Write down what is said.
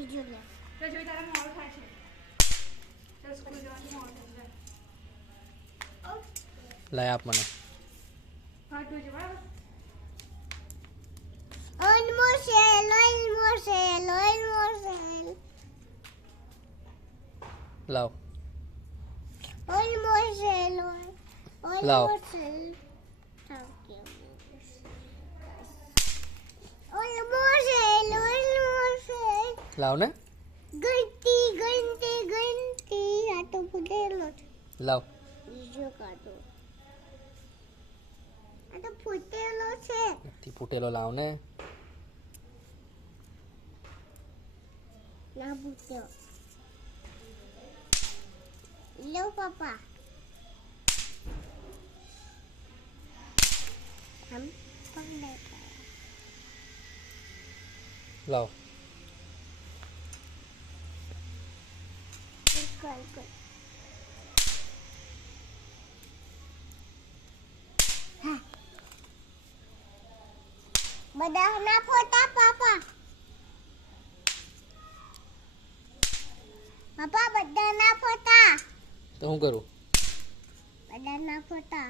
બીજું લે તો જોઈ તારા મોડું થાય છે ચાલ સ્કૂલ જવાનું મોડું થાય લાય આપ મને હા તું જ બરાબર almost લાવ almost લાવ લાવ ને ગણતી આ તો ફૂટેલો છે લાવ બીજો કાઢો આ તો ફૂટેલો છે નથી ફૂટેલો લાવ ને ના ફૂટ્યો લો પાપા હમ પકડે લાવ કર બધા ના ફોટા પાપા પાપા બધા ના ફોટા તો હું કરું બધા ના ફોટા